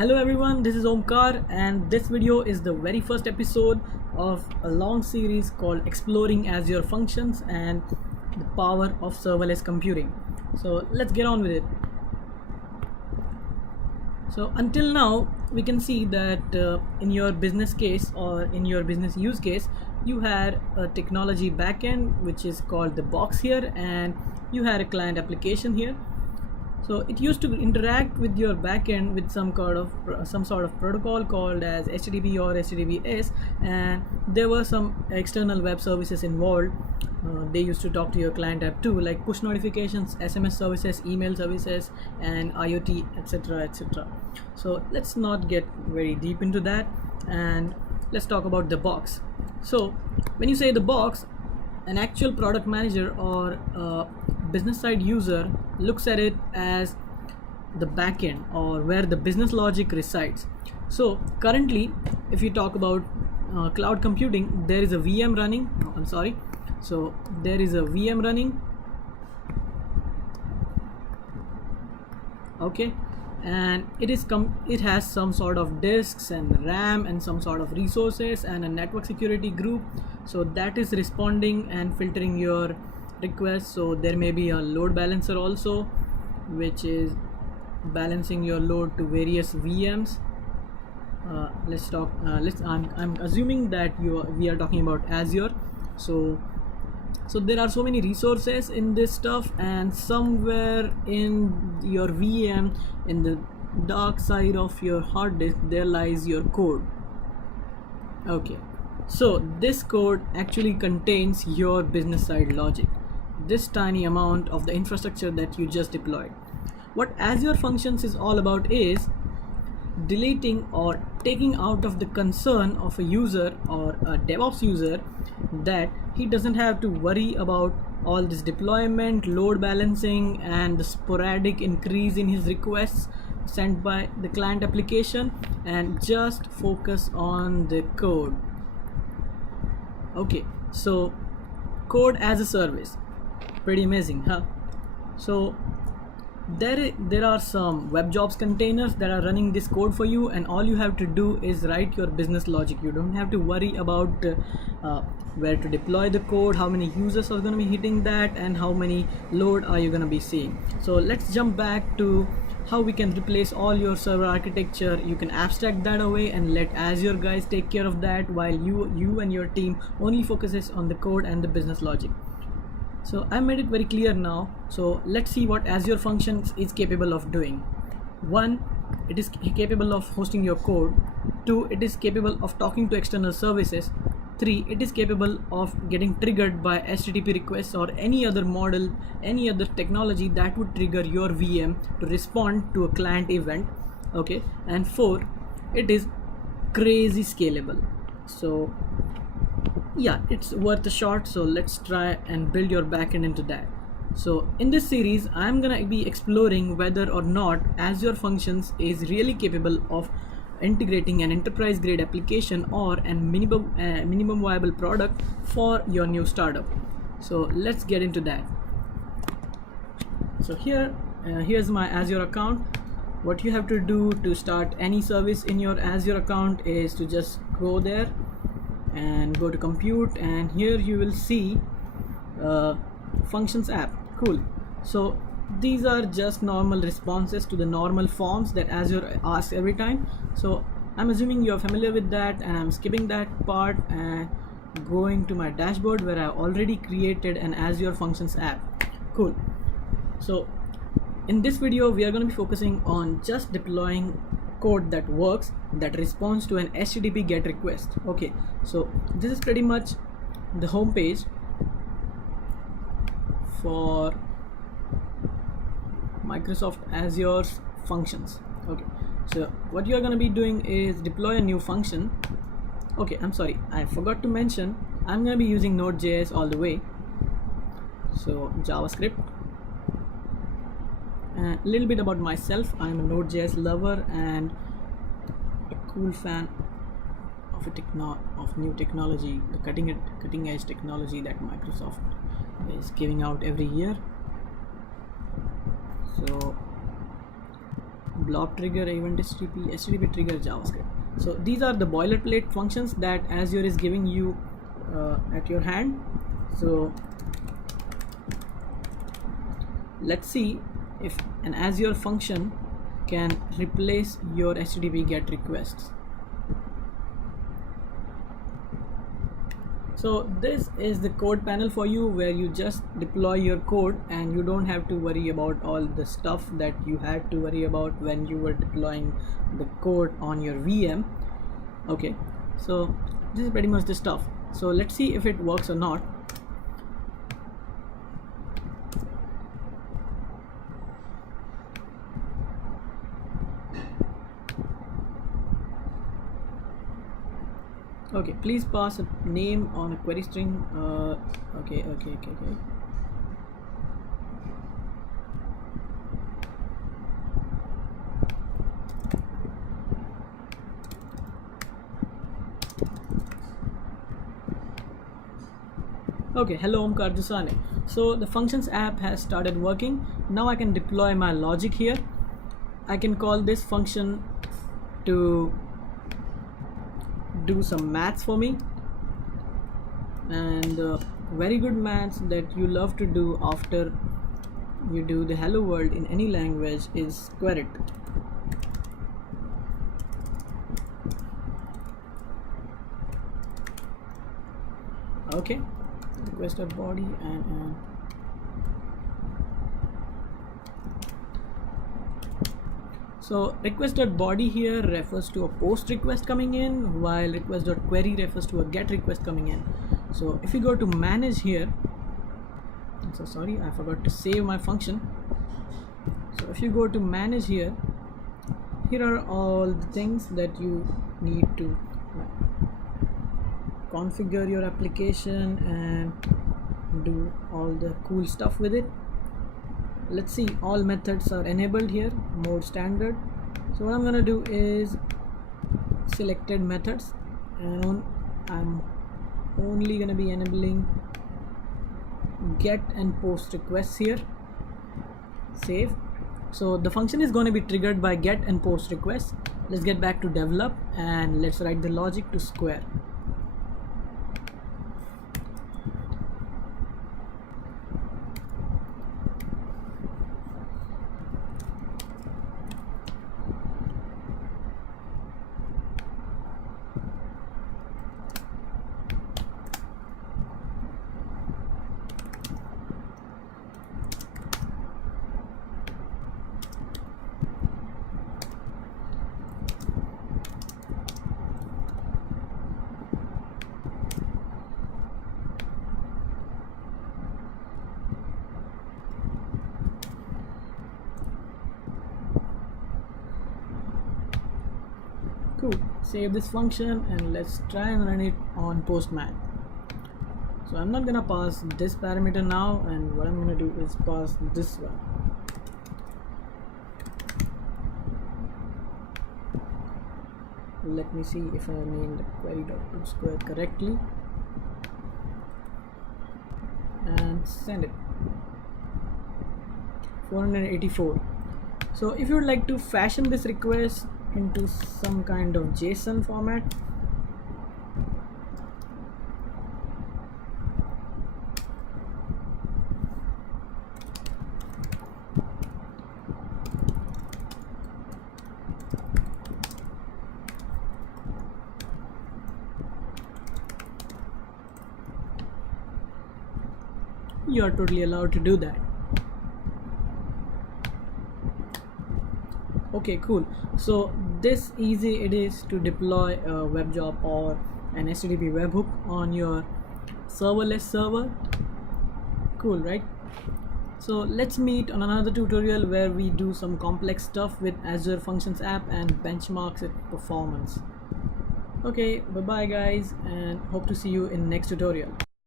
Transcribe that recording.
Hello everyone, this is Omkar and this video is the very first episode of a long series called Exploring Azure Functions and the Power of Serverless Computing. So let's get on with it. So until now we can see that in your business case or in your business use case you had a technology backend which is called the box here, and you had a client application here. So it used to interact with your backend with some sort of protocol called as HTTP or HTTPS, and there were some external web services involved. They used to talk to your client app too, like push notifications, SMS services, email services, and IoT, etc., etc. So let's not get very deep into that, and let's talk about the box. So when you say the box, an actual product manager or business side user looks at it as the backend or where the business logic resides. So currently, if you talk about cloud computing, there is a VM running. So there is a VM running. Okay, and it has some sort of disks and RAM and some sort of resources and a network security group. So that is responding and filtering your requests. So there may be a load balancer also, which is balancing your load to various VMs. I'm assuming that we are talking about Azure. So there are so many resources in this stuff, and somewhere in your VM, in the dark side of your hard disk, there lies your code. Okay, so this code actually contains your business side logic, this tiny amount of the infrastructure that you just deployed. What Azure Functions is all about is deleting or taking out of the concern of a user or a DevOps user that he doesn't have to worry about all this deployment, load balancing, and the sporadic increase in his requests sent by the client application, and just focus on the code. Okay, so code as a service, pretty amazing, huh? So there are some web jobs containers that are running this code for you, and all you have to do is write your business logic. You don't have to worry about where to deploy the code, how many users are going to be hitting that, and how many load are you going to be seeing. So let's jump back to how we can replace all your server architecture. You can abstract that away and let Azure guys take care of that, while you and your team only focuses on the code and the business logic. So I made it very clear now. So let's see what Azure Functions is capable of doing. 1, it is capable of hosting your code. 2, it is capable of talking to external services. 3, it is capable of getting triggered by HTTP requests or any other model, any other technology that would trigger your VM to respond to a client event. Okay, and 4, it is crazy scalable. So yeah, it's worth a shot. So let's try and build your backend into that. So in this series, I'm gonna be exploring whether or not Azure Functions is really capable of integrating an enterprise grade application or a minimum viable product for your new startup. So let's get into that. So here's my Azure account. What you have to do to start any service in your Azure account is to just go there and go to compute, and here you will see functions app. Cool. So these are just normal responses to the normal forms that Azure asks every time. So I'm assuming you're familiar with that, and I'm skipping that part and going to my dashboard where I already created an Azure Functions app. Cool. So in this video we are going to be focusing on just deploying code that works, that responds to an HTTP GET request. Okay, so this is pretty much the home page for Microsoft Azure's functions. Okay, so what you are going to be doing is deploy a new function. Okay, I'm sorry, I forgot to mention I'm going to be using Node.js all the way. So JavaScript. A little bit about myself. I'm a Node.js lover and a cool fan of new technology, the cutting edge technology that Microsoft is giving out every year. So blob trigger, event HTTP trigger, JavaScript. So these are the boilerplate functions that Azure is giving you at your hand. So let's see if an Azure function can replace your HTTP GET requests. So this is the code panel for you, where you just deploy your code and you don't have to worry about all the stuff that you had to worry about when you were deploying the code on your VM. Okay, so this is pretty much the stuff. So let's see if it works or not. Okay, please pass a name on a query string. Okay. Okay, hello Omkar Dusane. So the functions app has started working. Now I can deploy my logic here. I can call this function to do some maths for me, and very good maths that you love to do after you do the hello world in any language is square it. Okay, request.body and so request.body here refers to a post request coming in, while request.query refers to a get request coming in. So if you go to manage here, I'm so sorry, I forgot to save my function. So if you go to manage here, here are all the things that you need to configure your application and do all the cool stuff with it. Let's see, all methods are enabled here, mode standard. So what I'm gonna do is selected methods, and I'm only gonna be enabling get and post requests here. Save. So the function is going to be triggered by get and post requests. Let's get back to develop and let's write the logic to square. Cool. Save this function and let's try and run it on Postman. So I'm not gonna pass this parameter now, and what I'm gonna do is pass this one. Let me see if I named the query.toSquare correctly and send it. 484. So if you would like to fashion this request into some kind of JSON format, you are totally allowed to do that. Okay, cool. So this easy it is to deploy a web job or an HTTP webhook on your serverless server. Cool, right? So let's meet on another tutorial where we do some complex stuff with Azure Functions app and benchmarks its performance. Okay, bye bye guys, and hope to see you in next tutorial.